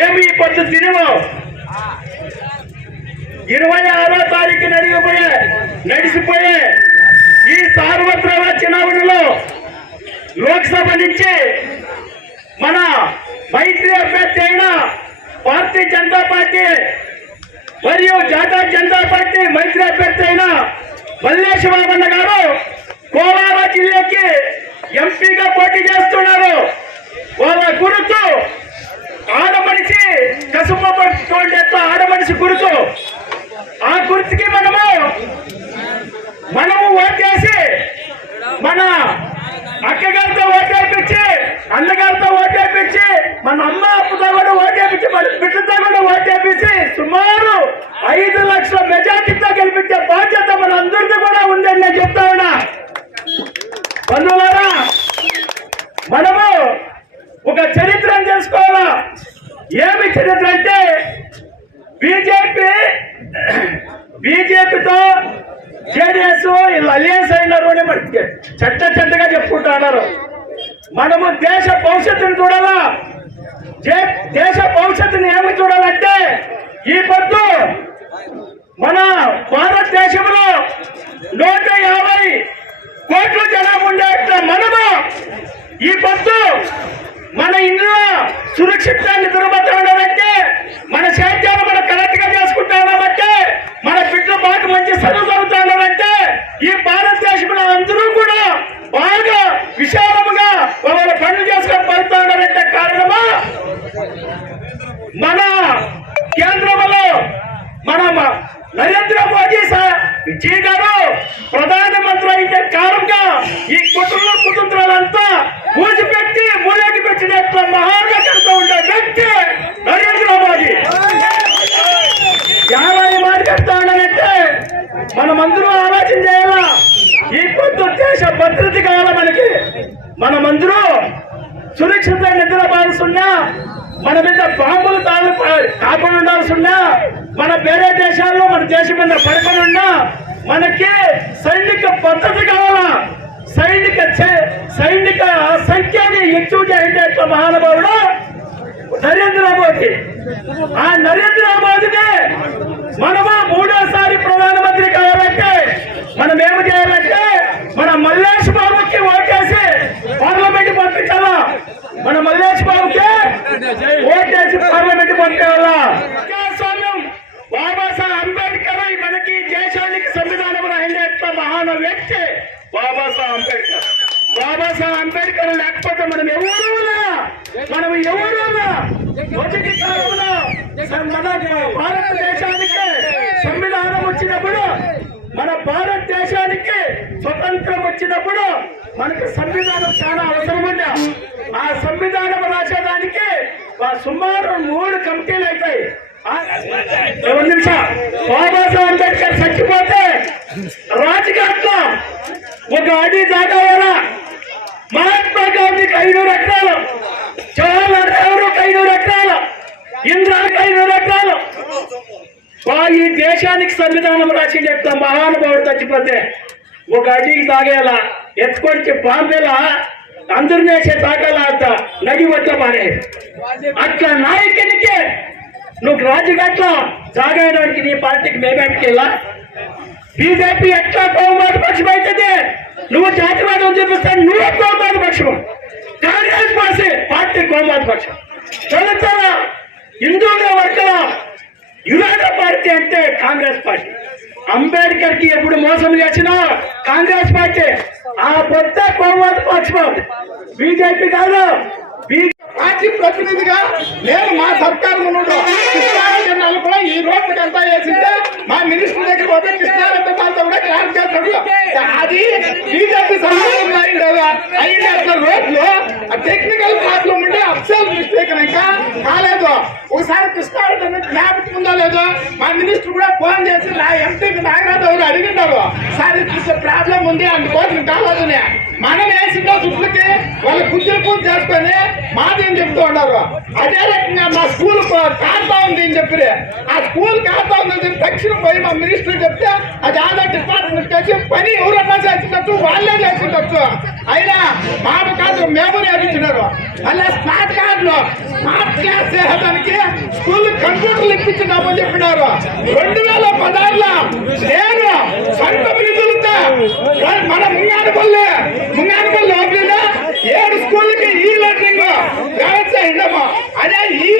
ఏమి పొద్దు తిరుగు 26వ తారీఖు నడిచిపోయే ఈ సార్వత్రిక చునావణలో లోక్సభ నుంచి మన మైత్రి అభ్యర్థి అయిన భారతీయ జనతా పార్టీ మరియు జాతీయ జనతా పార్టీ మైత్రి అభ్యర్థి అయిన మల్లేష్ బాబన్న గారు కోలార జిల్లాకి ఎంపీగా పోటీ చేస్తున్నారు. వాళ్ళ గురుతు ఆడమనిషి కసుమపట్టుకోండి ఆడమనిషి గురుతు. ఆ గుర్తుకి మనము ఓటేసి మన అక్కగారితో ఓటేపించి అన్నగారితో ఓటేపించి మన అమ్మ అప్పుతో కూడా ఓటేపించి మన బిడ్డతో కూడా ఓటేపించి సుమారు 5 లక్షల మెజార్టీతో గెలిపించే బాధ్యత మన అందరిది కూడా ఉందని నేను చెప్తా ఉన్నా. బంధువులారా, మనము ఒక చరిత్రను తెలుసుకోవాలా. ఏమి చరిత్ర అంటే బీజేపీతో జేడీఎస్ అలయన్స్ అయినారు అని మనకి చెడ్డగా చెప్పుకుంటా ఉన్నారు. మనము దేశ భవిష్యత్తును చూడాలా. దేశ భవిష్యత్తుని ఏమి చూడాలంటే ఈ పొద్దు మన భారతదేశంలో 150 కోట్ల జనాభా ఉండే మనము ఈ పొద్దు మన ఇంట్లో సురక్షితాన్ని దుర్బతా ఉండాలంటే మన సేద్యాలు మనం కరెక్ట్ గా చేసుకుంటా ఉన్నామంటే మన బిడ్డలు బాగా మంచి చదువు చదువుతా ఉన్నారంటే ఈ భారతదేశంలో అందరూ కూడా బాగా విశాలముగా వాళ్ళ పనులు చేసుకొని పడుతూ ఉన్నారంటే కారణమా మన కేంద్రంలో మన నరేంద్ర మోదీ జీ గారు ప్రధానమంత్రి అయితే కారణంగా ఈ కుటుంబాలంతా పూజిపెట్టి మూలకి పెట్టినట్ల మహాగా చెప్తూ ఉండే వ్యక్తి నరేంద్ర మోదీ. యాభై మాట చెప్తా ఉన్నారంటే మనమందరూ ఆలోచన చేయాలా. ఈ పొద్దు దేశ భద్రత కావాలా మనకి. మనమందరూ సురక్షిత నిద్రపోవాల్సిన్నా, మన మీద బాంబులు కాకుండా ఉండాల్సిన్నా, మన వేరే దేశాల్లో మన దేశం మీద పడకుండా మనకి సైనిక పద్ధతి కావాలా. సైనిక సంఖ్యని ఎక్కువ చేసే మహానుభావుడు నరేంద్ర మోదీ. ఆ నరేంద్ర మోదీని మనము 3వసారి ప్రధానమంత్రి కావాలంటే మనం ఏమి చేయాలంటే మన మల్లేష్ బాబుకి ఓటేసి పార్లమెంట్ పంపించాలా. మన మల్లేష్ బాబుకి ఓటేసి పార్లమెంట్ పంపించాలా. బాబాసాహెబ్ అంబేద్కర్ మనకి దేశానికి సంవిధానం రాయించే మహాన వ్యక్తి బాబాసాహెబ్ అంబేద్కర్. బాబాసాహెబ్ అంబేద్కర్ లేకపోతే మనం ఎవరున్నా మొదటి కాలంలో మన భారతదేశానికి సంవిధానం వచ్చినప్పుడు, మన భారతదేశానికి స్వతంత్రం వచ్చినప్పుడు మనకు సంవిధానం చాలా అవసరం ఉండే. ఆ సంవిధానం రాసేదానికి సుమారు 3 కమిటీలు అవుతాయి. 2 నిమిషాలు. బాబాసాహెబ్ అంబేద్కర్ చచ్చిపోతే రాజ్ఘాట్లో ఒక అడి దాకా మహాత్మా గాంధీకి 500 ఎకరాలు, జవహర్లాల్ నెహ్రూకి 500 ఎకరాలు, ఇందిరాకి 500 ఎకరాలు. ఈ దేశానికి సంవిధానం రాసి చెప్తా మహానుభావుడు చచ్చిపోతే ఒక అడికి తాగేలా ఎత్తుకొచ్చి బాంబేలా అందరినీ వేసే తాగాలా అంత నడి వచ్చే మారే. అట్లా నాయకునికి నువ్వు రాజఘాట్లో సాగడానికి నీ పార్టీకి మేమేటికెళ్ళా. బీజేపీ ఎట్లా బహుమతి పక్షం అవుతుంది. నువ్వు జాతివాదం చూపిస్తాను, నువ్వు బహుమతి పక్షం. కాంగ్రెస్ పార్టీ బహుమతి పక్షం. చదువుతారా హిందువుల వర్గం యువత పార్టీ అంటే కాంగ్రెస్ పార్టీ. అంబేద్కర్ కి ఎప్పుడు మోసం చేసినా కాంగ్రెస్ పార్టీ. ఆ పెద్ద బహుమతి పక్షం బీజేపీ కాదు. పార్టీ ప్రతినిధిగా నేను మా సర్కారు ముందు కృష్ణారెడ్డి కూడా ఈ రోడ్డు అంతా వేసింటే మా మినిస్టర్ దగ్గర పోతే కృష్ణారెడ్డి వాళ్ళతో కూడా క్లాస్ చేస్తాడు. అది బీజేపీ సంబంధం అయింది. అట్లా రోడ్లు టెక్నికల్ ప్రాబ్లం ఉంటే అఫ్సల్ మిస్టేక్ ఇంకా కాలేదు. ఒకసారి కృష్ణారెడ్డి జ్ఞాపకం ఉందా లేదో మా మినిస్టర్ కూడా ఫోన్ చేసి నా ఎంపీకి నాగరాజు ఎవరు అడిగినారు, సార్ ఇట్లా ప్రాబ్లం ఉంది అందుకోసం కాలేదు. మనం వేసిందో దుడ్లకి వాళ్ళ గుజ్జులు పూజ చేసుకొని మాదేం చెప్తూ ఉండాలి. చెప్పినారు. అదే రకంగా మా స్కూల్ ఖాతా ఉంది అని చెప్పి ఆ స్కూల్ ఖాతా ఉందని తక్షణం పోయి మా మినిస్టర్ చెప్తే అది ఆధార్ డిపార్ట్మెంట్ చేసి పని ఎవరన్నా చేసిండొచ్చు, వాళ్ళే చేసిండొచ్చు. అయినా మాకు కాదు, మేము నేర్పించినారు. మళ్ళీ స్మార్ట్ కార్డులు స్మార్ట్ క్లాస్ చేయడానికి స్కూల్ కంప్యూటర్లు ఇప్పించినామని చెప్పినారు. 2016లో నేను సొంత నిధులతో మన ముంగానపల్లి ఓపెన్ 7 స్కూల్కి ఈ లెటరింగ్ వ్యవస్థ. అదే ఈ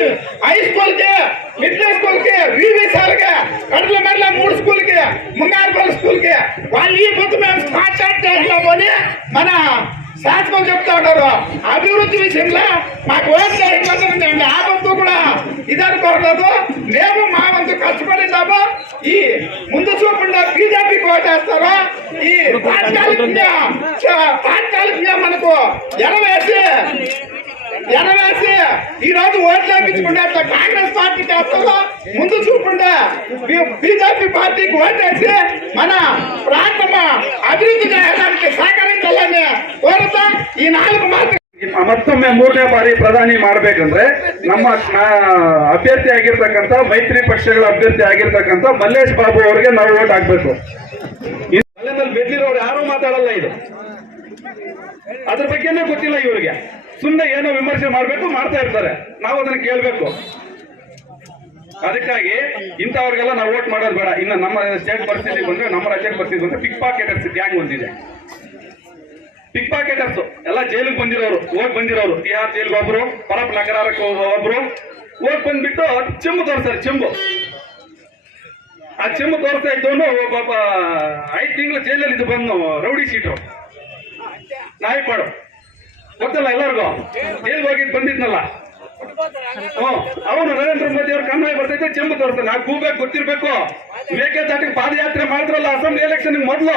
హై స్కూల్ కి, మిడిల్ స్కూల్ కి, వివిసాలకి, కడల మెడల 3 స్కూల్ కి, ముంగానపల్లి స్కూల్ కి వాళ్ళు ఈ బొత్తు మేము స్మార్ట్ చార్ట్ చేసినాము అని మన శాసనం చెప్తా ఉన్నారు. అభివృద్ధి విషయంలో మాకు ఓట్లు ఇబ్బంది ఆ వంతు కూడా ఇదనుకోలేదు. మేము మా వంతు కష్టపడినాము. ఈ ముందు చూపుండా బీజేపీకి ఓటేస్తారో ఈ తాత్కాలికంగా మనకు ఎనవేసి ఈ రోజు ఓట్లు వేయించుకుంటే కాంగ్రెస్ పార్టీ చేస్తారో ముందు చూపుండే బీజేపీ పార్టీకి ఓటేసి మన ప్రాంతం అభివృద్ధి చేయడానికి సహకరించాలని కోరుతా. ಈ 4 ಮಾತು ಮತ್ತೊಮ್ಮೆ 3ನೇ ಬಾರಿ ಪ್ರಧಾನಿ ಮಾಡಬೇಕಂದ್ರೆ ನಮ್ಮ ಅಭ್ಯರ್ಥಿ ಆಗಿರ್ತಕ್ಕಂಥ ಮೈತ್ರಿ ಪಕ್ಷಗಳ ಅಭ್ಯರ್ಥಿ ಆಗಿರ್ತಕ್ಕಂಥ ಮಲ್ಲೇಶ್ ಬಾಬು ಅವರಿಗೆ ನಾವು ಓಟ್ ಹಾಕ್ಬೇಕು. ಮಲೆನಲ್ಲಿ ಬೆದ್ದಿರೋರು ಯಾರು ಮಾತಾಡಲ್ಲ. ಇದು ಅದ್ರ ಬಗ್ಗೆನೇ ಗೊತ್ತಿಲ್ಲ ಇವರಿಗೆ. ಸುಮ್ಮನೆ ಏನೋ ವಿಮರ್ಶೆ ಮಾಡಬೇಕು, ಮಾಡ್ತಾ ಇರ್ತಾರೆ. ನಾವು ಅದನ್ನ ಕೇಳಬೇಕು. ಅದಕ್ಕಾಗಿ ಇಂಥವ್ರಿಗೆಲ್ಲ ನಾವು ಓಟ್ ಮಾಡೋದು ಬೇಡ. ಇನ್ನು ನಮ್ಮ ಸ್ಟೇಟ್ ಪರಿಸ್ಥಿತಿ ಬಂದ್ರೆ, ನಮ್ಮ ರಾಜ್ಯಕ್ಕೆ ಪರಿಸ್ಥಿತಿ ಬಂದ್ರೆ ಪಿಕ್ ಪಾಕೆಟರ್ಸ್ ಗ್ಯಾಂಗ್ ಒಂದಿದೆ. ಪಿಕ್ ಪಾಕೆಟರ್ಸ್ ಎಲ್ಲ ಜೈಲಿಗೆ ಬಂದಿರೋರು, ಹೋಗಿ ಬಂದಿರೋರು. ತಿಹಾರ್ ಜೈಲಿಗೆ ಒಬ್ರು, ಪರಪ್ ನಗರಕ್ಕೆ ಒಬ್ರು ಹೋಗಿ ಬಂದ್ಬಿಟ್ಟು ಚೆಂಬು ತೋರಿಸ್ತಾರೆ. ಚೆಂಬು ಆ ಚೆಂಬು ತೋರಿಸ್ತಾ ಇದ್ದವನು ಪಾಪ 5 ತಿಂಗಳು ಜೈಲಲ್ಲಿ ಇದು ಬಂದು ರೌಡಿ ಶೀಟ್ರು ನಾಯಿಪಾಡು ಗೊತ್ತಲ್ಲ ಎಲ್ಲರಿಗೂ. ಜೈಲ್ಗೆ ಹೋಗಿದ್ದು ಬಂದಿದ್ನಲ್ಲ ಅವನು ನರೇಂದ್ರ ಮೋದಿ ಅವ್ರ ಕಣ್ಣಾಗಿ ಬರ್ತೈತೆ, ಚೆಂಬು ತೋರಿಸ್ತಾನೆ. ಆ ಕೂಬೇಕು ಗೊತ್ತಿರ್ಬೇಕು. ಮೇಕೆದಾಟಿಗೆ ಪಾದಯಾತ್ರೆ ಮಾಡಿದ್ರಲ್ಲ ಅಸೆಂಬ್ಲಿ ಎಲೆಕ್ಷನ್ ಮೊದಲು,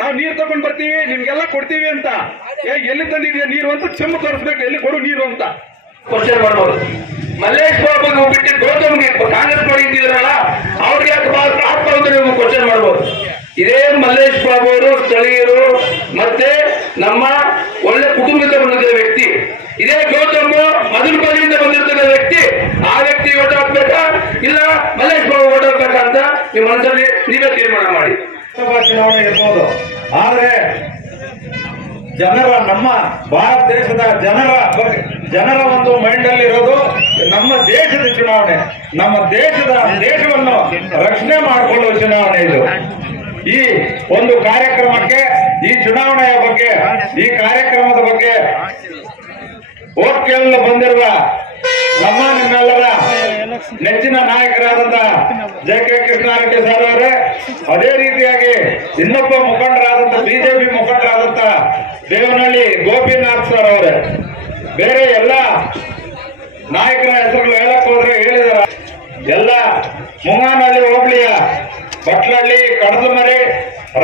ನಾವು ನೀರು ತಗೊಂಡ್ ಬರ್ತೀವಿ, ನಿಮ್ಗೆಲ್ಲ ಕೊಡ್ತೀವಿ ಅಂತ. ಎಲ್ಲಿ ತಂದಿದೀಯ ನೀರು ಅಂತ ಚೆಂಬು ತೋರಿಸ್ಬೇಕು, ಎಲ್ಲಿ ಕೊಡು ನೀರು ಅಂತ ಕ್ವಶನ್ ಮಾಡ್ಬೋದು. ಮಲ್ಲೇಶ್ ಬಾಬು ಬಿಟ್ಟು ಗೌತಮ್ಗೆ ಕಾಂಗ್ರೆಸ್ ಮಾಡಿದ್ದಿದ್ರಲ್ಲ ಅವ್ರಿಗೆ ಯಾಕೆ ಆಗ್ತಾ ಅಂತ ನೀವು ಕ್ವಶನ್ ಮಾಡ್ಬೋದು. ಇದೇ ಮಲ್ಲೇಶ್ ಬಾಬು ಅವರು ಸ್ಥಳೀಯರು ಮತ್ತೆ ನಮ್ಮ ಒಳ್ಳೆ ಕುಟುಂಬದಿಂದ ಬಂದಿದ್ದ ವ್ಯಕ್ತಿ. ಇದೇ ಗೌತಮ್ ಮಧುರಪಲ್ಲಿಯಿಂದ ಬಂದಿರ್ತಕ್ಕಂಥ ವ್ಯಕ್ತಿ. ಆ ವ್ಯಕ್ತಿ ಓಟ್ ಹಾಕ್ಬೇಕಾ ಇಲ್ಲ ಮಲ್ಲೇಶ್ ಬಾಬು ಓಟ್ ಹಾಕ್ಬೇಕಾ ಅಂತ ನಿಮ್ಮ ಮನಸ್ಸಲ್ಲಿ ನೀವೇ ತೀರ್ಮಾನ ಮಾಡಿ. ಚುನಾವಣೆ ಇರ್ಬೋದು, ಆದ್ರೆ ನಮ್ಮ ಭಾರತ ದೇಶದ ಜನರ ಒಂದು ಮೈಂಡ್ ಅಲ್ಲಿ ಇರೋದು ನಮ್ಮ ದೇಶದ ಚುನಾವಣೆ, ನಮ್ಮ ದೇಶವನ್ನು ರಕ್ಷಣೆ ಮಾಡಿಕೊಳ್ಳುವ ಚುನಾವಣೆ ಇದು. ಈ ಒಂದು ಕಾರ್ಯಕ್ರಮಕ್ಕೆ, ಈ ಚುನಾವಣೆಯ ಬಗ್ಗೆ, ಈ ಕಾರ್ಯಕ್ರಮದ ಬಗ್ಗೆ ಓಟ್ ಕೇಳಲು ಬಂದಿರುವ ನಮ್ಮ ನಿಮ್ಮೆಲ್ಲರ ನೆಚ್ಚಿನ ನಾಯಕರಾದಂತ JK ಕೃಷ್ಣಾರೆಡ್ಡಿ ಸರ್ ಅವರೇ, ಅದೇ ರೀತಿಯಾಗಿ ಇನ್ನೊಬ್ಬ ಮುಖಂಡರಾದಂತ ಬಿಜೆಪಿ ಮುಖಂಡರಾದಂತ ದೇವನಹಳ್ಳಿ ಗೋಪಿನಾಥ್ ಸರ್ ಅವರೇ, ಬೇರೆ ಎಲ್ಲ ನಾಯಕರ ಹೆಸರುಗಳು ಹೇಳಕ್ ಹೋದ್ರೆ ಹೇಳಿದಾರ. ಎಲ್ಲ ಮುಂಗಾನಹಳ್ಳಿ ಹೋಬಳಿಯ ಬಟ್ಲಹಳ್ಳಿ, ಕಡದಮರಿ,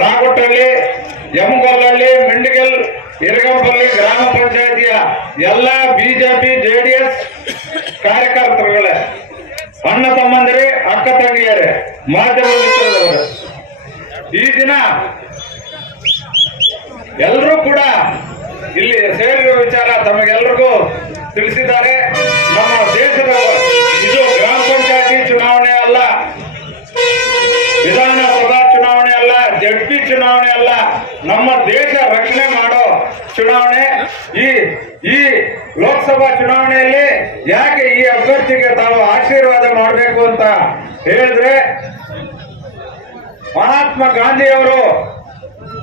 ರಾಗೋಟಹಳ್ಳಿ, ಯಮಗೊಲ್ಲಹಳ್ಳಿ, ಮಿಂಡಿಗಲ್, ಇರಗಂಪಲ್ಲಿ ಗ್ರಾಮ ಪಂಚಾಯಿತಿಯ ಎಲ್ಲ ಬಿಜೆಪಿ JDS ಕಾರ್ಯಕರ್ತರುಗಳೇ, ಅಣ್ಣ ತಮ್ಮಂದಿರೇ, ಅಕ್ಕ ತಂಗಿಯರೇ, ಮಾಧ್ಯಮ ಮಿತ್ರರವರೇ, ಈ ದಿನ ಎಲ್ಲರೂ ಕೂಡ ಇಲ್ಲಿ ಸೇರಿರುವ ವಿಚಾರ ತಮಗೆಲ್ಲರಿಗೂ ತಿಳಿಸಿದ್ದಾರೆ. ನಮ್ಮ ದೇಶದ ಇದು ಗ್ರಾಮ ಪಂಚಾಯಿತಿ ಚುನಾವಣೆ ಅಲ್ಲ, ವಿಧಾನಸಭಾ ಚುನಾವಣೆ ಅಲ್ಲ, ZP ಚುನಾವಣೆ ಅಲ್ಲ, ನಮ್ಮ ದೇಶ ರಕ್ಷಣೆ ಮಾಡೋ ಚುನಾವಣೆ. ಈ ಲೋಕಸಭಾ ಚುನಾವಣೆಯಲ್ಲಿ ಯಾಕೆ ಈ ಅಭ್ಯರ್ಥಿಗೆ ತಾವು ಆಶೀರ್ವಾದ ಮಾಡಬೇಕು ಅಂತ ಹೇಳಿದ್ರೆ, ಮಹಾತ್ಮ ಗಾಂಧಿಯವರು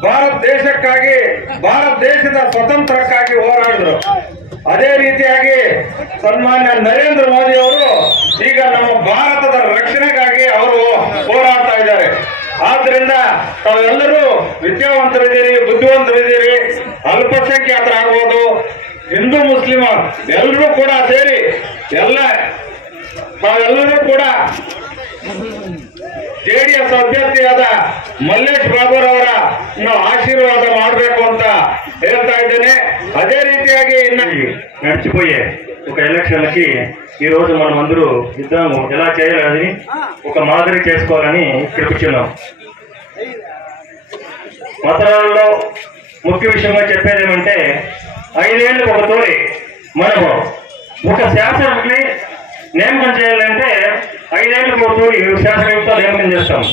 ಭಾರತ ದೇಶಕ್ಕಾಗಿ, ಭಾರತ ದೇಶದ ಸ್ವತಂತ್ರಕ್ಕಾಗಿ ಹೋರಾಡಿದ್ರು. ಅದೇ ರೀತಿಯಾಗಿ ಸನ್ಮಾನ್ಯ ನರೇಂದ್ರ ಮೋದಿ ಅವರು ಈಗ ನಮ್ಮ ಭಾರತದ ರಕ್ಷಣೆಗಾಗಿ ಅವರು ಹೋರಾಡ್ತಾ ಇದ್ದಾರೆ. ಆದ್ರಿಂದ ತಾವೆಲ್ಲರೂ ವಿದ್ಯಾವಂತರಿದ್ದೀರಿ, ಬುದ್ಧಿವಂತರಿದ್ದೀರಿ, ಅಲ್ಪಸಂಖ್ಯಾತರಾಗ್ಬೋದು, ಹಿಂದೂ ಮುಸ್ಲಿಂ ಎಲ್ಲರೂ ಕೂಡ ಸೇರಿ ತಾವೆಲ್ಲರೂ ಕೂಡ JDS ಅಭ್ಯರ್ಥಿಯಾದ ಮಲ್ಲೇಶ್ ಬಾಬುರವರ ಆಶೀರ್ವಾದ ಮಾಡಬೇಕು ಅಂತ ಹೇಳ್తా ఇದ್ದೇನೆ. అదే రీతియాగి నడిచిపోయే ఒక ఎలక్షన్లకి ఈ రోజు మనం అందరూ యుద్ధము ఎలా చేయాలని ఒక మాదిరి చేసుకోవాలని చెప్పుచున్నాం. మతాలలో ముఖ్య విషయంగా చెప్పేది ఏమంటే 5 ఏళ్ళకి ఒక తోడి మనము ఒక శాసకుని నియామకం చేయాలంటే 5 ఏళ్ళకు ఒకసారి శాసనయుక్త నియామకం చేస్తాం.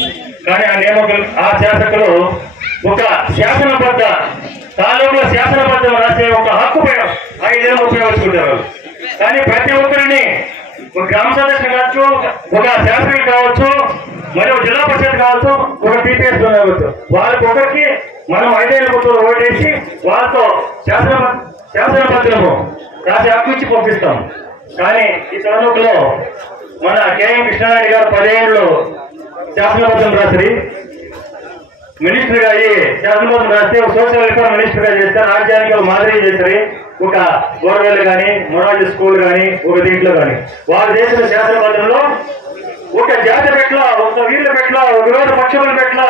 కానీ ఆ శాసకులు ఒక శాసనబద్ధ తాలూకుల శాసనబద్ధం రాసే ఒక హక్కు 5 ఏళ్ళు ఉపయోగించుకుంటారు. కానీ ప్రతి ఒక్కరిని ఒక గ్రామ సదస్సు కావచ్చు, ఒక శాసకులు కావచ్చు, మరియు జిల్లా పరిషత్ కావచ్చు, ఒక టీపీఎస్ కావచ్చు, వాళ్ళకి ఒకరికి మనం 5 ఏళ్ళ ముందు ఓటేసి వాళ్ళతో శాసనబద్ధము రాసే హక్కు ఇచ్చి పంపిస్తాం. కానీ ఈ తాలూకులో మన కేఎం కృష్ణారెడ్డి గారు 10 ఏళ్ళు శాసనబద్ధం రాసి మినిస్టర్ గా అయ్యి శాసనబద్ధం రాస్తే ఒక సోషల్ వెల్ఫేర్ మినిస్టర్ గా చేస్తారు. రాజ్యానికి ఒక మాదిరి చేస్తారు. ఒక గోరవేల్ కానీ, మొరాజీ స్కూల్ కానీ, ఒక దీంట్లో కానీ వాళ్ళు చేసిన శాసనబద్ధంలో ఒక జాతి పెట్ల, ఒక వీళ్ళ పెట్ల, ఒక విరోధ పక్షముల పెట్ల,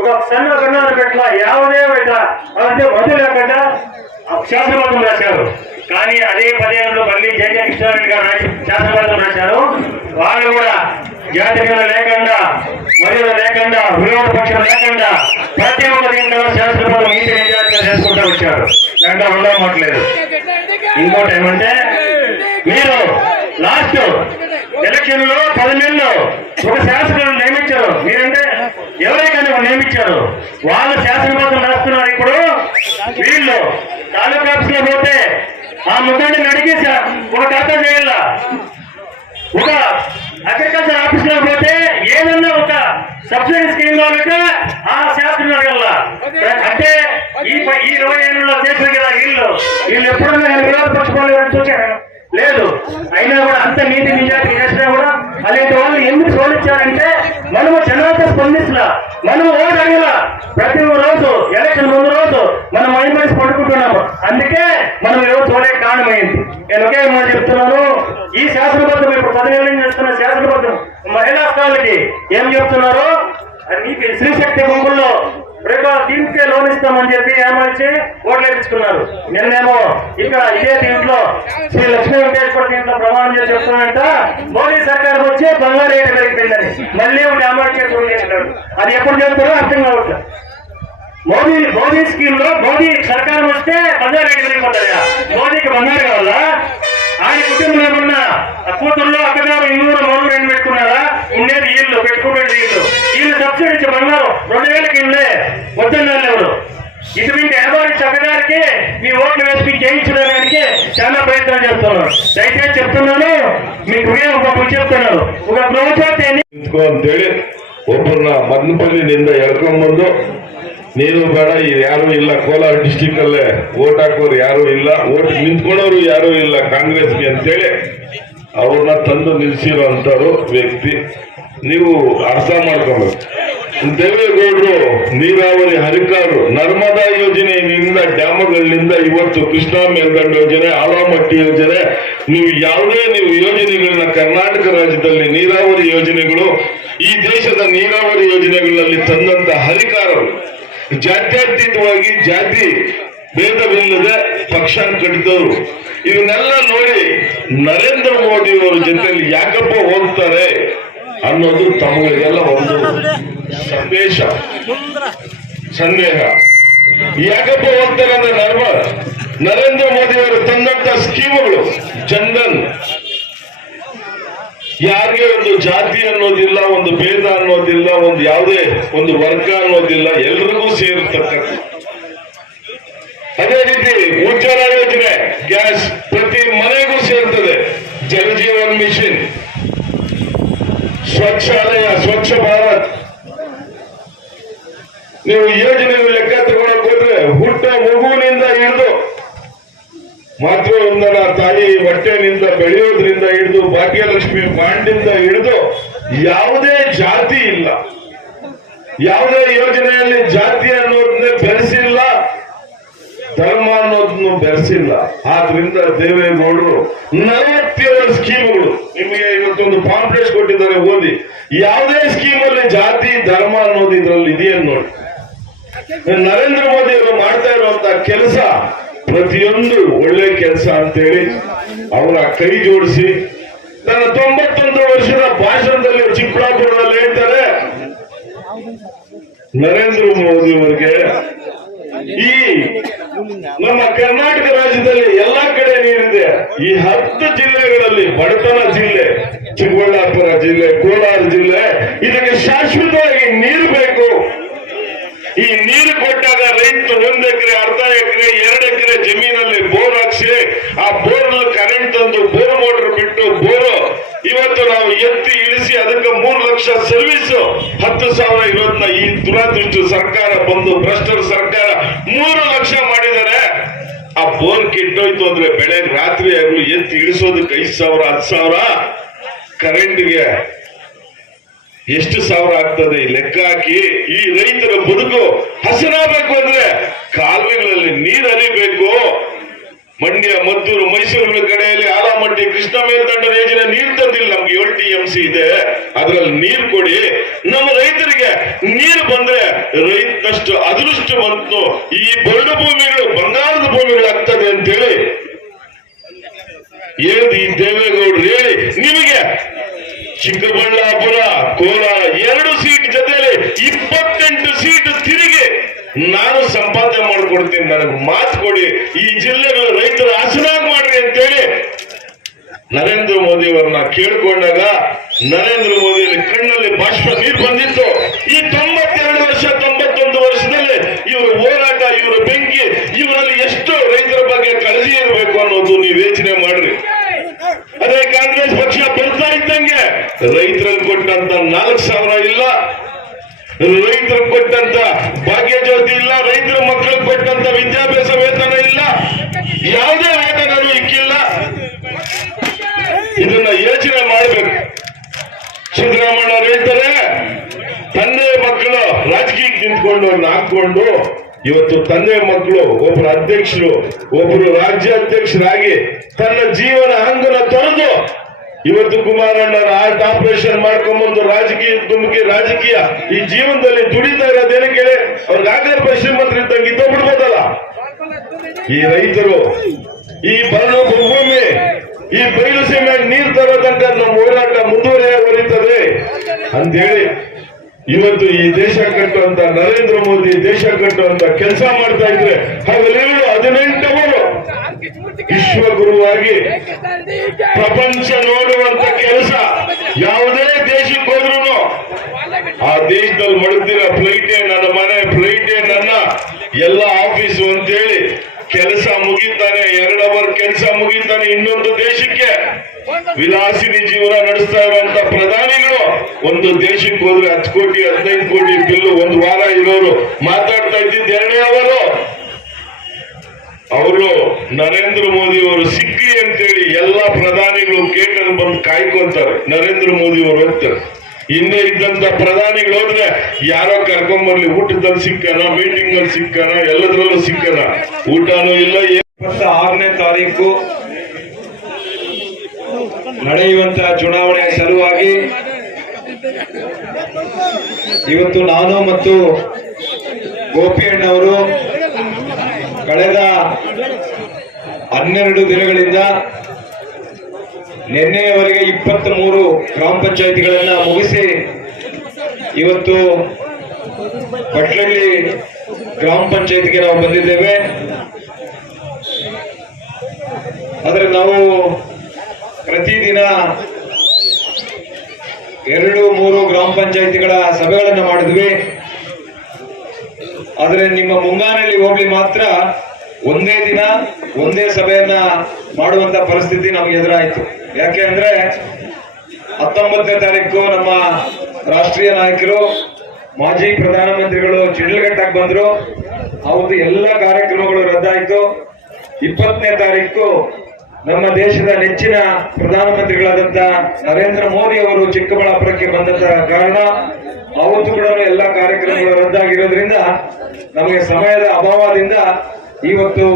ఒక సన్న గన్నాల పెట్ల యావదే అంటే మధ్య లేకుండా శాసనబద్ధం రాశారు. కానీ అదే 10 ఏళ్ళలో మళ్ళీ జేకే కృష్ణారెడ్డి గారు శాసనబద్ధం రాశారు. వాళ్ళు కూడా జాతి లేకుండా, మర్యాద లేకుండా, విరోధ పక్షం లేకుండా ప్రతి ఒక్క దీంట్లో శాసనబద్ధం నీతి నిజాయితీగా చేసుకుంటూ వచ్చారు. దాంట్లో ఉండవట్లేదు. ఇంకోటి ఏమంటే, మీరు లాస్ట్ ఎలక్షన్ లో 10 నెలలు ఒక శాసకులను నియమించారు. మీరంటే ఎవరైనా నియమించారు. వాళ్ళు శాసనబద్ధం రాస్తున్నారు. ఇప్పుడు వీళ్ళు తాలూకా ఆఫీస్ లో పోతే ఆ ముద్దాడిని అడిగి ఒక ఖాతా చేయాల, ఒక అగ్రికల్చర్ ఆఫీస్ లో పోతే ఏదన్నా ఒక సబ్సిడీ స్కీమ్ కావాలంటే ఆ శాస్త్రం అడగల. అంటే ఈ 20 ఏళ్ళలో చేసిన కదా వీళ్ళు ఎప్పుడన్నా విరోధ పక్షపాలు చూసారు లేదు. అయినా కూడా అంత నీతి నిజాయితీ చేసినా కూడా అలాంటి వాళ్ళు ఎందుకు సోలించారంటే మనము జనాలతో స్పందిస్తున్నా, మనము ఓటు అడగల. ప్రతి రోజు ఎలక్షన్ ముందు రోజు మనం మైండ్ పడుకుంటున్నాము. అందుకే మనం ఎవరు చూడే కారణమైంది. నేను ఒకే మాట చెప్తున్నాను, ఈ శాసనబద్ధం ఇప్పుడు 10 ఏళ్ళ నుంచి చేస్తున్న శాసనబద్ధం మహిళా స్థాయికి ఏం చెప్తున్నారు, శ్రీశక్తి గుంపుల్లో దీనికే లోన్ ఇస్తామని చెప్పి ఏమొచ్చి ఓట్లు వేయించుకున్నారు. నిన్నేమో ఇక్కడ ఇదే దీంట్లో శ్రీ లక్ష్మీ వెంకటేశ్వర దీంట్లో ప్రమాణం చేసి చెప్తున్నారంట మోదీ సర్కార్ వచ్చి బంగారు రేటు పెరిగిపోయిందని మళ్ళీ ఒకటి అమలు చేసి చేసినాడు. అది ఎప్పుడు చెప్తారో అర్థం కావట్లేదు. మోదీ స్కీమ్ లో మోదీ సర్కారం వస్తే బంగారు రేటు పెరిగిపోతాయా? మోదీకి బంగారు కావాలా? ఆయన కుటుంబంలో ఉన్న కూతుర్లో అక్కగారు ఇన్నూరు మౌలు రెండు పెట్టుకున్నారా? ఉండేది ఇల్లు పెట్టుకునేది వీళ్ళు సబ్సిడీ ఇచ్చే బంగారం 2000కి ఇల్లే వద్దన్నారు ఎవరు. ఇటువంటి వ్యాపారి చక్కగారికి మీ ఓట్లు వేసి చేయించడానికి చాలా ప్రయత్నం చేస్తున్నారు. దయచేసి చెప్తున్నాను, మీకు ఒక చెప్తున్నాను, ఒక గృహచాతి ಅಂತೇಳಿ ಒಬ್ಬರನ್ನ ಮದನಪಲ್ಲಿನಿಂದ ಎಳ್ಕೊಂಡ್ಬಂದು ನೀನು ಬೇಡ ಯಾರು ಇಲ್ಲ, ಕೋಲಾರ ಡಿಸ್ಟಿಕ್ ಅಲ್ಲೇ ಓಟ್ ಹಾಕೋರು ಯಾರು ಇಲ್ಲ, ಓಟ್ ನಿಂತ್ಕೊಳ್ಳೋರು ಯಾರು ಇಲ್ಲ ಕಾಂಗ್ರೆಸ್ಗೆ ಅಂತೇಳಿ ಅವ್ರನ್ನ ತಂದು ನಿಲ್ಸಿರೋ ಅಂತವ್ರು ವ್ಯಕ್ತಿ. ನೀವು ಅರ್ಥ ಮಾಡ್ಕೊಬೇಕು. ದೇವೇಗೌಡರು ನೀರಾವರಿ ಹರಿಕಾರರು, ನರ್ಮದಾ ಯೋಜನೆಯಿಂದ ಡ್ಯಾಮುಗಳಿಂದ ಇವತ್ತು ಕೃಷ್ಣಾ ಮೇಲ್ದಂಡ ಯೋಜನೆ, ಆಲಮಟ್ಟಿ ಯೋಜನೆ, ನೀವು ಯಾವುದೇ ಯೋಜನೆಗಳನ್ನ ಕರ್ನಾಟಕ ರಾಜ್ಯದಲ್ಲಿ ನೀರಾವರಿ ಯೋಜನೆಗಳು ಈ ದೇಶದ ನೀರಾವರಿ ಯೋಜನೆಗಳಲ್ಲಿ ತಂದಂತ ಹರಿಕಾರರು ಜಾತ್ಯತೀತವಾಗಿ ಜಾತಿ ಭೇದವಿಲ್ಲದೆ ಪಕ್ಷ ಕಟ್ಟಿದವರು. ಇವನ್ನೆಲ್ಲ ನೋಡಿ ನರೇಂದ್ರ ಮೋದಿ ಅವರ ಜೊತೆಯಲ್ಲಿ ಯಾಕಪ್ಪ ಹೋಗ್ತಾರೆ ಅನ್ನೋದು ತಮಗೆಲ್ಲ ಒಂದು ಸಂದೇಹ. ಯಾಕಪ್ಪ ಹೋಗ್ತಾರೆ ಅಂದ್ರೆ ನರೇಂದ್ರ ಮೋದಿ ಅವರು ತಂದಂತ ಸ್ಕೀಮುಗಳು, ಜನ್ಧನ್, ಯಾರಿಗೆ ಒಂದು ಜಾತಿ ಅನ್ನೋದಿಲ್ಲ, ಒಂದು ಭೇದ ಅನ್ನೋದಿಲ್ಲ, ಒಂದು ಯಾವುದೇ ಒಂದು ವರ್ಗ ಅನ್ನೋದಿಲ್ಲ, ಎಲ್ರಿಗೂ ಸೇರಿರ್ತಕ್ಕಂಥ. ಅದೇ ರೀತಿ ಉಜ್ವಲ ಯೋಜನೆ, ಗ್ಯಾಸ್ ಪ್ರತಿ ಮನೆಗೂ ಸೇರ್ತದೆ. ಜಲ್ ಜೀವನ್ ಮಿಷನ್, ಸ್ವಚ್ಛಾಲಯ, ಸ್ವಚ್ಛ ಭಾರತ್. ನೀವು ಯೋಜನೆಗಳು ಲೆಕ್ಕ ತಗೊಳಕ್ ಹೋದ್ರೆ ಹುಟ್ಟ ಮಗುವಿನಿಂದ ಹಿಡಿದು ಮಾತೃವಂದನ ತಾಯಿ ಹೊಟ್ಟೆನಿಂದ ಬೆಳೆಯೋದ್ರಿಂದ ಹಿಡಿದು ಭಾಗ್ಯಲಕ್ಷ್ಮಿ ಬಾಂಡಿಂದ ಹಿಡಿದು ಯಾವುದೇ ಜಾತಿ ಇಲ್ಲ, ಯಾವುದೇ ಯೋಜನೆಯಲ್ಲಿ ಜಾತಿ ಅನ್ನೋದನ್ನೇ ಬೆರೆಸಿಲ್ಲ, ಧರ್ಮ ಅನ್ನೋದನ್ನು ಬೆರೆಸಿಲ್ಲ. ಆದ್ರಿಂದ ದೇವೇಗೌಡರು 47 ಸ್ಕೀಮ್ಗಳು ನಿಮಗೆ ಇವತ್ತೊಂದು ಪಾಂಪ್ಲೆಟ್ಸ್ ಕೊಟ್ಟಿದ್ದಾರೆ, ಓದಿ. ಯಾವುದೇ ಸ್ಕೀಮ್ ಅಲ್ಲಿ ಜಾತಿ ಧರ್ಮ ಅನ್ನೋದು ಇದರಲ್ಲಿ ಇದೆಯೇನು ನೋಡಿ. ನರೇಂದ್ರ ಮೋದಿ ಅವರು ಮಾಡ್ತಾ ಇರುವಂತ ಕೆಲಸ ಪ್ರತಿಯೊಂದು ಒಳ್ಳೆ ಕೆಲಸ ಅಂತೇಳಿ ಅವರ ಕೈ ಜೋಡಿಸಿ ತನ್ನ 91 ವರ್ಷದ ಭಾಷಣದಲ್ಲಿ ಚಿಕ್ಕಬಳ್ಳಾಪುರದಲ್ಲಿ ಹೇಳ್ತಾರೆ, ನರೇಂದ್ರ ಮೋದಿ ಅವರಿಗೆ ಈ ನಮ್ಮ ಕರ್ನಾಟಕ ರಾಜ್ಯದಲ್ಲಿ ಎಲ್ಲಾ ಕಡೆ ನೀರಿದೆ. ಈ 10 ಜಿಲ್ಲೆಗಳಲ್ಲಿ ಬಡತನ ಜಿಲ್ಲೆ, ಚಿಕ್ಕಬಳ್ಳಾಪುರ ಜಿಲ್ಲೆ, ಕೋಲಾರ ಜಿಲ್ಲೆ, ಇದಕ್ಕೆ ಶಾಶ್ವತವಾಗಿ ನೀರು ಬೇಕು. ಈ ನೀರು ಕೊಟ್ಟಾಗ ರೈತರು 1 ಎಕರೆ, ಅರ್ಧ ಎಕರೆ, 2 ಎಕರೆ ಜಮೀನಲ್ಲಿ ಬೋರ್ ಹಾಕ್ಸಿ, ಆ ಬೋರ್ನಲ್ಲಿ ಕರೆಂಟ್ ತಂದು ಬೋರ್ ಮೋಟರ್ ಬಿಟ್ಟು ಬೋರ್ ಇವತ್ತು ನಾವು ಎತ್ತಿ ಇಳಿಸಿ ಅದಕ್ಕೆ 3 ಲಕ್ಷ ಸರ್ವಿಸ್ 10,000 ಇರೋದನ್ನ ಈ ದುರಾದೃಷ್ಟ ಸರ್ಕಾರ ಬಂದು ಭ್ರಷ್ಟರ ಸರ್ಕಾರ 3 ಲಕ್ಷ ಮಾಡಿದ್ದಾರೆ. ಆ ಬೋರ್ ಕೆಟ್ಟೋಯ್ತು ಅಂದ್ರೆ ಬೆಳಗ್ಗೆ ರಾತ್ರಿ ಆಗಲು ಎತ್ತಿ ಇಳಿಸೋದಕ್ಕೆ 5,000 10,000, ಕರೆಂಟ್ಗೆ ಎಷ್ಟು ಸಾವಿರ ಆಗ್ತದೆ ಲೆಕ್ಕ ಹಾಕಿ. ಈ ರೈತರ ಬದುಕು ಹಸನಾಗಬೇಕು ಅಂದ್ರೆ ಕಾಲುವೆಗಳಲ್ಲಿ ನೀರು ಹರಿಬೇಕು. ಮಂಡ್ಯ, ಮದ್ದೂರು, ಮೈಸೂರುಗಳ ಕಡೆಯಲ್ಲಿ ಆಲಮಟ್ಟಿ, ಕೃಷ್ಣ ಮೇಲ್ದಂಡ ಯೋಜನೆ ನೀರು ತಂದಿಲ್ಲ. ನಮ್ಗೆ 7 TMC ಇದೆ, ಅದ್ರಲ್ಲಿ ನೀರು ಕೊಡಿ. ನಮ್ಮ ರೈತರಿಗೆ ನೀರು ಬಂದ್ರೆ ರೈತನಷ್ಟು ಅದೃಷ್ಟ ಬಂತು. ಈ ಬರಡು ಭೂಮಿಗಳು ಬಂಗಾರದ ಭೂಮಿಗಳಾಗ್ತದೆ ಅಂತೇಳಿ ಈ ದೇವೇಗೌಡರು ಹೇಳಿ ನಿಮಗೆ ಚಿಕ್ಕಬಳ್ಳಾಪುರ, ಕೋಲಾರ 2 ಸೀಟ್ ಜೊತೆಲಿ 28 ಸೀಟ್ ತಿರುಗಿ ನಾನು ಸಂಪಾದನೆ ಮಾಡ್ಕೊಡ್ತೀನಿ, ನನಗೆ ಮಾತು ಕೊಡಿ, ಈ ಜಿಲ್ಲೆಗಳ ರೈತರ ಹಸನಾಗಿ ಮಾಡ್ರಿ ಅಂತೇಳಿ ನರೇಂದ್ರ ಮೋದಿ ಅವರನ್ನ ಕೇಳ್ಕೊಂಡಾಗ ನರೇಂದ್ರ ಮೋದಿ ಕಣ್ಣಲ್ಲಿ ಬಾಷ್ಪ ನೀರು ಬಂದಿತ್ತು. ಈ 92 ವರ್ಷ 91 ವರ್ಷದಲ್ಲಿ ಇವರ ಹೋರಾಟ, ಇವರ ಬೆಂಕಿ, ಇವರಲ್ಲಿ ಎಷ್ಟು ರೈತರ ಬಗ್ಗೆ ಕಾಳಜಿ ಇರಬೇಕು ಅನ್ನೋದು ನೀವು ಯೋಚನೆ ಮಾಡ್ರಿ. ಅದೇ ಕಾಂಗ್ರೆಸ್ ಪಕ್ಷ ಬರ್ತಾ ಇದ್ದಂಗೆ ರೈತರಲ್ಲಿ ಕೊಟ್ಟಂತ 4,000 ಇಲ್ಲ, ರೈತರು ಕೊಟ್ಟಂತ ಭಾಗ್ಯ ಜ್ಯೋತಿ ಇಲ್ಲ, ರೈತರ ಮಕ್ಕಳಿಗೆ ಕೊಟ್ಟಂತ ವಿದ್ಯಾಭ್ಯಾಸ ವೇತನ ಇಲ್ಲ, ಯಾವುದೇ ವೇತನೂ ಇಕ್ಕಿಲ್ಲ. ಇದನ್ನ ಯೋಚನೆ ಮಾಡ್ಬೇಕು. ಸಿದ್ದರಾಮಯ್ಯ ಹೇಳ್ತಾರೆ ತಂದೆ ಮಕ್ಕಳು ರಾಜಕೀಯಕ್ಕೆ ನಿಂತ್ಕೊಂಡು ಹಾಕೊಂಡು ಇವತ್ತು ತಂದೆ ಮಕ್ಕಳು ಒಬ್ಬರು ಅಧ್ಯಕ್ಷರು, ಒಬ್ಬರು ರಾಜ್ಯಾಧ್ಯಕ್ಷರಾಗಿ ತನ್ನ ಜೀವನ ಹಂಗನ ತೊರೆದು ಇವತ್ತು ಕುಮಾರಣ್ಣರ ಹಾರ್ಟ್ ಆಪರೇಷನ್ ಮಾಡ್ಕೊಂಡ್ಬಂದು ರಾಜಕೀಯ ಈ ಜೀವನದಲ್ಲಿ ದುಡಿತಾ ಇರೋದೇನಕ್ಕೆ? ಅವ್ರಿಗಾಗಲೇ ಶ್ರೀಮಂತರು ಇದ್ದಂಗೆ ಇದ್ದೋಗ್ಬಿಡ್ಬೋದಲ್ಲ. ಈ ರೈತರು, ಈ ಬರಡು ಭೂಮಿ, ಈ ಬಯಲು ಸೀಮೆಗೆ ನೀರು ತರೋ ತನಕ ನಮ್ಮ ಹೋರಾಟ ಮುಂದುವರಿಯುತ್ತದೆ ಅಂತೇಳಿ ಇವತ್ತು ಈ ದೇಶ ಕಟ್ಟುವಂತ ನರೇಂದ್ರ ಮೋದಿ ದೇಶ ಕಟ್ಟುವಂತ ಕೆಲಸ ಮಾಡ್ತಾ ಇದ್ರೆ ಹಗಲಿರುಳು 18 ಅವರು ವಿಶ್ವಗುರುವಾಗಿ ಪ್ರಪಂಚ ನೋಡುವಂತ ಕೆಲಸ ಯಾವುದೇ ದೇಶಕ್ಕೆ ಹೋದ್ರು ಆ ದೇಶದಲ್ಲಿ ಮಡಗ್ದಿರೋ ಫ್ಲೈಟೇ ನನ್ನ ಮನೆ, ಫ್ಲೈಟೇ ನನ್ನ ಎಲ್ಲ ಆಫೀಸು ಅಂತೇಳಿ ಕೆಲಸ ಮುಗಿತಾನೆ, 2 ಅವರ್ ಕೆಲಸ ಮುಗಿತಾನೆ ಇನ್ನೊಂದು ದೇಶಕ್ಕೆ ವಿಲಾಸಿನಿ ಜೀವನ ನಡೆಸ್ತಾ ಇರುವಂತ ಪ್ರಧಾನಿಗಳು ಒಂದು ದೇಶಕ್ಕೆ ಹೋದ್ರೆ 10 ಕೋಟಿ 15 ಕೋಟಿ ಬಿಲ್ಲು 1 ವಾರ ಇರೋರು ಮಾತಾಡ್ತಾ ಇದ್ದಿದ್ದು 2 ಅವರು. ಅವರು ನರೇಂದ್ರ ಮೋದಿ ಅವರು ಸಿಕ್ಲಿ ಅಂತೇಳಿ ಎಲ್ಲಾ ಪ್ರಧಾನಿಗಳು ಗೇಟಲ್ಲಿ ಬಂದು ಕಾಯ್ಕೊಂತಾರೆ. ನರೇಂದ್ರ ಮೋದಿ ಅವರು ಹೋಗ್ತಾರೆ. ಹಿಂದೆ ಇದ್ದಂತ ಪ್ರಧಾನಿಗಳು ಹೋದ್ರೆ ಯಾರೋ ಕರ್ಕೊಂಬರ್ಲಿ, ಊಟದಲ್ಲಿ ಸಿಕ್ಕನ, ಮೀಟಿಂಗ್ ಅಲ್ಲಿ ಸಿಕ್ಕನ, ಎಲ್ಲದರಲ್ಲೂ ಸಿಕ್ಕನ, ಊಟನೂ ಇಲ್ಲ. 26ನೇ ತಾರೀಕು ನಡೆಯುವಂತ ಚುನಾವಣೆ ಸಲುವಾಗಿ ಇವತ್ತು ನಾನು ಮತ್ತು ಗೋಪಿಯಣ್ಣವರು ಕಳೆದ 12 ದಿನಗಳಿಂದ ನಿನ್ನೆಯವರೆಗೆ 23 ಗ್ರಾಮ ಪಂಚಾಯಿತಿಗಳನ್ನ ಮುಗಿಸಿ ಇವತ್ತು ಪಟ್ಲಳ್ಳಿ ಗ್ರಾಮ ಪಂಚಾಯಿತಿಗೆ ನಾವು ಬಂದಿದ್ದೇವೆ. ಆದರೆ ನಾವು ಪ್ರತಿದಿನ 2-3 ಗ್ರಾಮ ಪಂಚಾಯಿತಿಗಳ ಸಭೆಗಳನ್ನು ಮಾಡಿದ್ವಿ. ಆದರೆ ನಿಮ್ಮ ಮುಂಗಾನಹಳ್ಳಿ ಹೋಬಳಿ ಮಾತ್ರ ಒಂದೇ ದಿನ ಒಂದೇ ಸಭೆಯನ್ನ ಮಾಡುವಂತ ಪರಿಸ್ಥಿತಿ ನಮಗೆ ಎದುರಾಯಿತು. ಯಾಕೆ ಅಂದ್ರೆ 19ನೇ ತಾರೀಕು ನಮ್ಮ ರಾಷ್ಟ್ರೀಯ ನಾಯಕರು ಮಾಜಿ ಪ್ರಧಾನಮಂತ್ರಿಗಳು ಚಿಡ್ಲಘಟ್ಟಕ್ಕೆ ಬಂದ್ರು. ಅವತ್ತು ಎಲ್ಲ ಕಾರ್ಯಕ್ರಮಗಳು ರದ್ದಾಯಿತು. 20ನೇ ತಾರೀಕು ನಮ್ಮ ದೇಶದ ನೆಚ್ಚಿನ ಪ್ರಧಾನಮಂತ್ರಿಗಳಾದಂತ ನರೇಂದ್ರ ಮೋದಿ ಅವರು ಚಿಕ್ಕಬಳ್ಳಾಪುರಕ್ಕೆ ಬಂದಂತ ಕಾರಣ ಅವತ್ತು ಕೂಡ ಎಲ್ಲ ಕಾರ್ಯಕ್ರಮಗಳು ರದ್ದಾಗಿರೋದ್ರಿಂದ ನಮಗೆ ಸಮಯದ ಅಭಾವದಿಂದ ಇವತ್ತು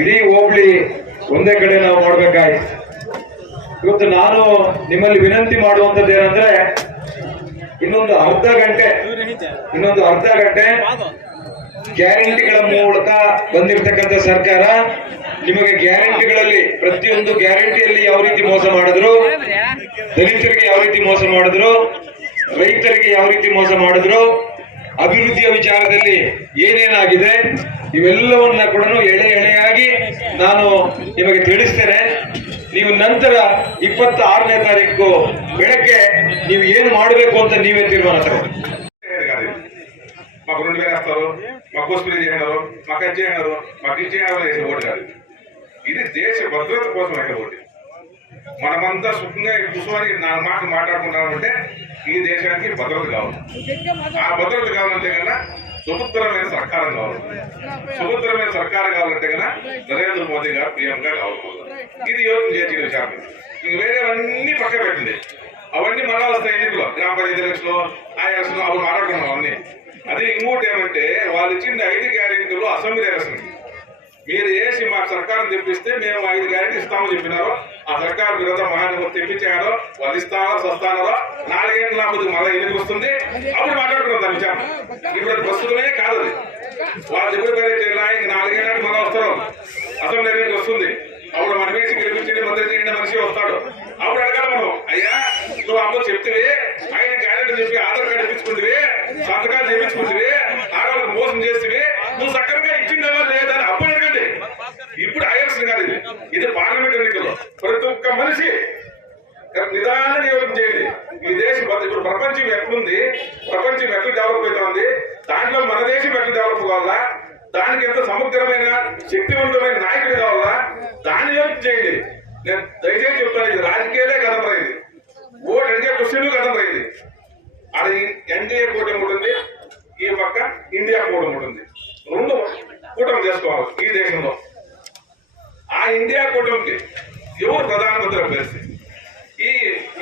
ಇಡೀ ಹೋಬಳಿ ಒಂದೇ ಕಡೆ ನಾವು ಮಾಡಬೇಕಾಯ್ತು. ಇವತ್ತು ನಾನು ನಿಮ್ಮಲ್ಲಿ ವಿನಂತಿ ಮಾಡುವಂತದ್ದು ಏನಂದ್ರೆ ಇನ್ನೊಂದು ಅರ್ಧ ಗಂಟೆ ಗ್ಯಾರಂಟಿಗಳ ಮೂಲಕ ಬಂದಿರತಕ್ಕಂಥ ಸರ್ಕಾರ ನಿಮಗೆ ಗ್ಯಾರಂಟಿಗಳಲ್ಲಿ ಪ್ರತಿಯೊಂದು ಗ್ಯಾರಂಟಿಯಲ್ಲಿ ಯಾವ ರೀತಿ ಮೋಸ ಮಾಡಿದ್ರು, ದಲಿತರಿಗೆ ಯಾವ ರೀತಿ ಮೋಸ ಮಾಡಿದ್ರು, ರೈತರಿಗೆ ಯಾವ ರೀತಿ ಮೋಸ ಮಾಡಿದ್ರು, ಅಭಿವೃದ್ಧಿಯ ವಿಚಾರದಲ್ಲಿ ಏನೇನಾಗಿದೆ ಇವೆಲ್ಲವನ್ನ ಕೂಡ ಎಳೆಯಾಗಿ ನಾನು ನಿಮಗೆ ತಿಳಿಸ್ತೇನೆ. ನೀವು ನಂತರ 26ನೇ ತಾರೀಕು ಬೆಳಗ್ಗೆ ನೀವು ಏನು ಮಾಡಬೇಕು ಅಂತ ನೀವೇ ತೀರ್ಮಾನ ತಗೊಳ್ಳಿ. మాకు 2000 వేస్తారు, మా కోసుకుని చేయన్నారు, మాకు అది చేయన్నారు, మాకు ఇది చేయడం వేసే ఓటు కాదు. ఇది దేశ భద్రత కోసం వేసే ఓటు. మనమంతా సుఖంగా కూర్చొని నా మాట మాట్లాడుకుంటామంటే ఈ దేశానికి భద్రత కావాలి. ఆ భద్రత కావాలంటే కన్నా సుభద్రమైన సర్కారం కావాలి. సుభద్రమైన సర్కారం కావాలంటే కన్నా నరేంద్ర మోదీ గారు పీఎంగా కావాలి. ఇది యోచన చేసిన విషయం. ఇంక వేరేవన్నీ పక్క పెట్టింది. అవన్నీ మళ్ళా వస్తాయి ఎన్నికలు, గ్రామ పంచాయతీ ఎలక్షన్లు, ఆ ఎలక్షన్లు అవి మాట్లాడుకున్నాం అవన్నీ. అది ఇంకోటి ఏమంటే వాళ్ళు ఇచ్చిన 5 గ్యారెంటీలు అసెంబ్లీ ఎలక్షన్ మీరు వేసి మా సర్కారం తెప్పిస్తే మేము 5 గ్యారెంటీ ఇస్తామని చెప్పినారో ఆ సర్కారు విరోధ మహానుభావులు తెప్పించారో వాళ్ళు ఇస్తారో సస్తారో 4 ఏళ్ళ నాకుది మళ్ళీ ఎన్నిక వస్తుంది అప్పుడు మాట్లాడుకున్నాం దాని విచారణ. ఇప్పుడు అది ప్రస్తుతమే కాదు. అది వాళ్ళు చెప్పిన పేరు 4 ఏళ్ళకి మళ్ళీ వస్తారు, అసెంబ్లీ ఎన్నిక వస్తుంది. అప్పుడు మన వేసి గెలిపించండి, మద్దతు చేయండి మనిషి వస్తాడు. అప్పుడు అడగాలి మనం, అయ్యా నువ్వు అప్పుడు చెప్తే 5 గ్యారెంటీ చెప్పి ఆధార్ కార్డు ఇప్పించుకుంటే సంతకాలు చేయించుకుంటే ఆడవాళ్ళకి మోసం చేస్తే నువ్వు సక్రమంగా ఇచ్చిండవా లేదని అప్పుడు అడగండి. ఇప్పుడు అయ్యాల్సింది కాదు. ఇది పార్లమెంట్ ఎన్నికల్లో ప్రతి ఒక్క మనిషి నిదానంగా యోగం చేయండి. ఈ దేశం ఇప్పుడు ప్రపంచం ఎట్లుంది, ప్రపంచం ఎట్లా డెవలప్ అవుతుంది, దాంట్లో మన దేశం ఎట్లా డెవలప్ కావాలా, దానికి ఎంత సమగ్రమైన శక్తివంతమైన నాయకుడు కావాలా, దాన్ని యోగం చేయండి. నేను దయచేసి చెప్తాను, ఇది రాజకీయాలే కథమైంది, ఓటు అడిగే క్వశ్చన్లు కథమైంది. అది ఎన్డీఏ కూటమి ఉంటుంది, ఈ పక్క ఇండియా కూటమి ఉంటుంది. 2 కూటమి చేసుకోవాలి ఈ దేశంలో. ఆ ఇండియా కూటమికి ఎవరు ప్రధానమంత్రి అభ్యర్థి, ఈ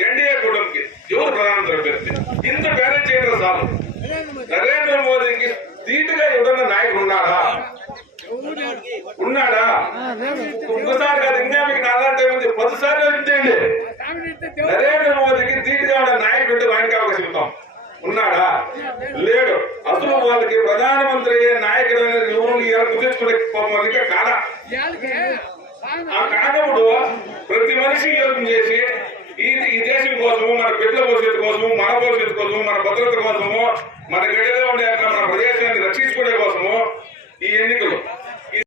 ఎన్డీఏ కూటమికి ఎవరు ప్రధానమంత్రి అభ్యర్థి, ఇంత బ్యాలెన్స్ చేయడం చాలు. నరేంద్ర మోదీకి ధీటుగా ఎవరన్నా నాయకుడు ఉన్నాడా? ఒక్కసారి కాదు, ఇంకా మీకు నాలుగు ఏముంది 10 సార్లు ఇచ్చేయండి. నరేంద్ర మోదీకి ధీటుగా ఉన్న నాయకుడు ఉంటే వానికి అవకాశం ఇస్తాం. ఉన్నాడా? లేడు. అసలు వాళ్ళకి ప్రధానమంత్రి నాయకుడు గుర్తించుకునే కాదా? ఆ కానప్పుడు ప్రతి మనిషి యోగం చేసి ఈ దేశం కోసము, మన బిడ్డల భవిష్యత్తు కోసము, మన భవిష్యత్తు కోసము, మన భద్రత కోసము, మన గడిలో ఉండే మన ప్రదేశాన్ని రక్షించుకునే కోసము ఈ ఎన్నికలు